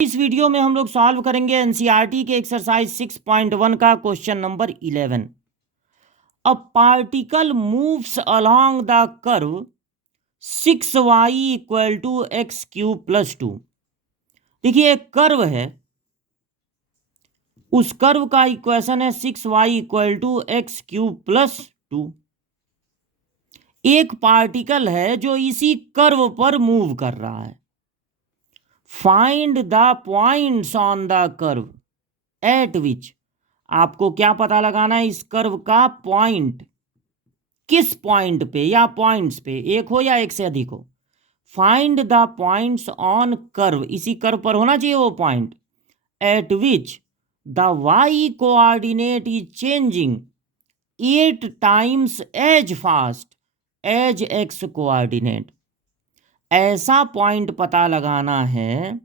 इस वीडियो में हम लोग सॉल्व करेंगे एनसीईआरटी के एक्सरसाइज 6.1 का question number 11। A particle moves along the curve 6y equal to X cube plus 2। देखिए एक कर्व है, उस कर्व का इक्वेशन है 6y equal to X cube plus 2। एक पार्टिकल है जो इसी कर्व पर मूव कर रहा है। Find the points on the curve at विच, आपको क्या पता लगाना है इस कर्व का पॉइंट, किस पॉइंट पे या पॉइंट्स पे, एक हो या एक से अधिक हो। Find the points on curve, इसी कर्व पर होना चाहिए वो point, at which the Y coordinate is changing 8 times as fast as X coordinate. ऐसा पॉइंट पता लगाना है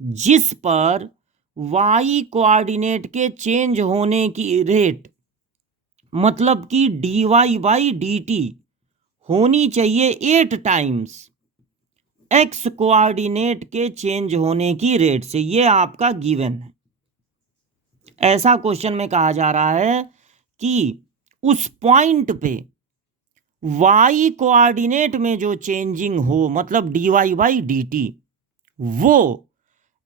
जिस पर वाई कोऑर्डिनेट के चेंज होने की रेट, मतलब कि dy बाई dt होनी चाहिए 8 टाइम्स x कोऑर्डिनेट के चेंज होने की रेट से। ये आपका गिवन है। ऐसा क्वेश्चन में कहा जा रहा है कि उस पॉइंट पे y कोऑर्डिनेट में जो चेंजिंग हो, मतलब dy बाई dt, वो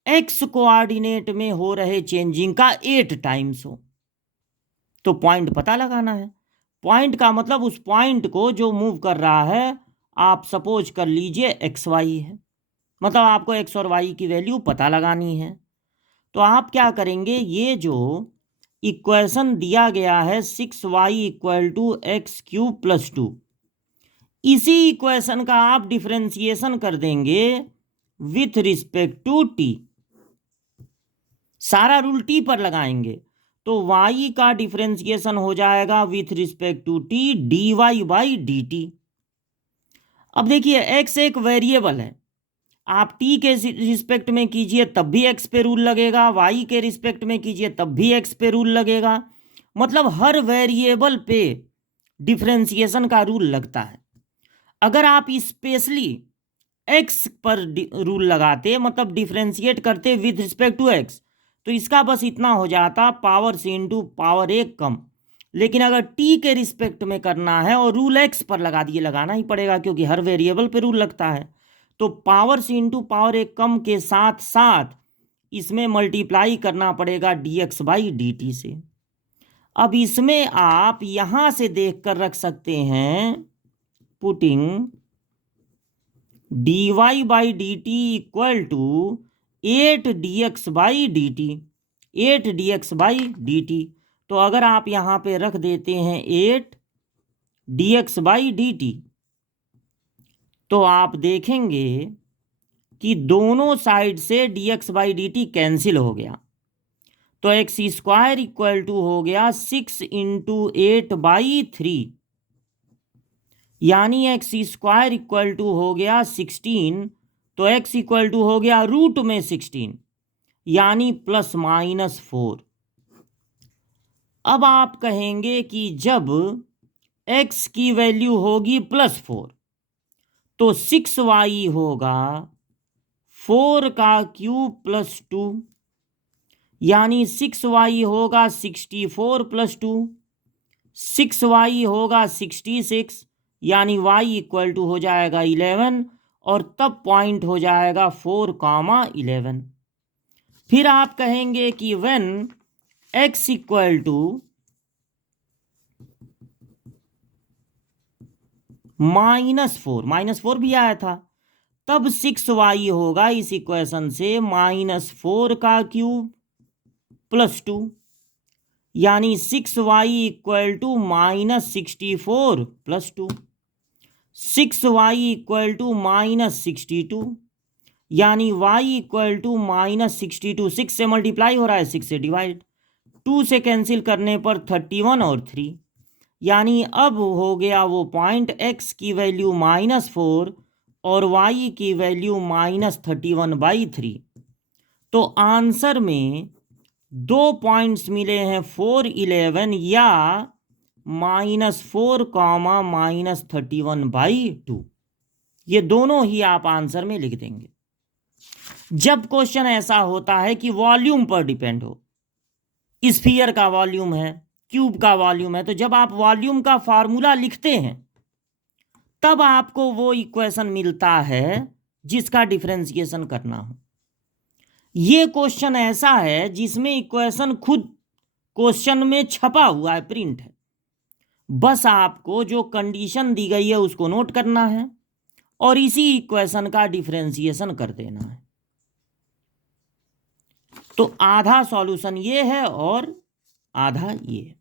x कोऑर्डिनेट में हो रहे चेंजिंग का 8 टाइम्स हो। तो पॉइंट पता लगाना है। पॉइंट का मतलब उस पॉइंट को जो मूव कर रहा है, आप सपोज कर लीजिए एक्स वाई है, मतलब आपको एक्स और वाई की वैल्यू पता लगानी है। तो आप क्या करेंगे, ये जो इक्वेशन दिया गया है 6y equal to X cube plus 2, इसी इक्वेशन का आप डिफरेंशिएशन कर देंगे विथ रिस्पेक्ट टू टी। सारा रूल टी पर लगाएंगे तो y का डिफरेंशिएशन हो जाएगा with respect to T dy by dt। अब देखिए x एक वेरिएबल है, आप t के रिस्पेक्ट में कीजिए तब भी x पे रूल लगेगा, y के रिस्पेक्ट में कीजिए तब भी x पे रूल लगेगा। मतलब हर वेरिएबल पे डिफरेंशिएशन का रूल लगता है। अगर आप स्पेशली x पर रूल लगाते, मतलब डिफरेंशिएट करते विथ रिस्पेक्ट टू x, तो इसका बस इतना हो जाता पावर c इंटू पावर 1 कम। लेकिन अगर t के रिस्पेक्ट में करना है और रूल x पर लगा दिए, लगाना ही पड़ेगा क्योंकि हर वेरिएबल पे रूल लगता है, तो पावर c इंटू पावर 1 कम के साथ साथ इसमें मल्टीप्लाई करना पड़ेगा dx बाई dt से। अब इसमें आप यहां से देख कर रख सकते हैं, putting dy by D T equal to 8 dx by D T, 8 dx by D T. तो अगर आप यहाँ पे रख देते हैं 8 dx बाई डी टी, तो आप देखेंगे कि दोनों साइड से dx by D T cancel हो गया। तो एक्स स्क्वायर इक्वल टू हो गया 6 इंटू 8 बाई 3, यानी एक्स स्क्वायर इक्वल टू हो गया 16। तो एक्स इक्वल टू हो गया रूट में 16, यानी प्लस माइनस 4। अब आप कहेंगे कि जब x की वैल्यू होगी प्लस 4, तो 6y होगा 4 का क्यूब प्लस 2, यानी 6y होगा 64 प्लस 2, 6y होगा 66, यानी y इक्वल टू हो जाएगा 11, और तब पॉइंट हो जाएगा 4, 11। फिर आप कहेंगे कि व्हेन x इक्वल टू -4 भी आया था, तब 6y होगा इस इक्वेशन से -4 का क्यूब प्लस 2, यानी 6y equal to -64 plus 2, 6y equal to -62, यानी y इक्वल टू -62। 6 से मल्टीप्लाई हो रहा है, 6 से डिवाइड, 2 से कैंसिल करने पर 31 और 3, यानी अब हो गया वो पॉइंट x की वैल्यू -4 और y की वैल्यू -31 बाई 3। तो आंसर में दो पॉइंट्स मिले हैं 4, 11 या -4, -31 बाई 2। ये दोनों ही आप आंसर में लिख देंगे। जब क्वेश्चन ऐसा होता है कि वॉल्यूम पर डिपेंड हो, स्फीयर का वॉल्यूम है, क्यूब का वॉल्यूम है, तो जब आप वॉल्यूम का फॉर्मूला लिखते हैं तब आपको वो इक्वेशन मिलता है जिसका डिफरेंशिएशन करना हो। ये क्वेश्चन ऐसा है जिसमें इक्वेशन खुद क्वेश्चन में छपा हुआ है, प्रिंट है, बस आपको जो कंडीशन दी गई है उसको नोट करना है और इसी इक्वेशन का डिफरेंशिएशन कर देना है। तो आधा सॉल्यूशन ये है और आधा ये है।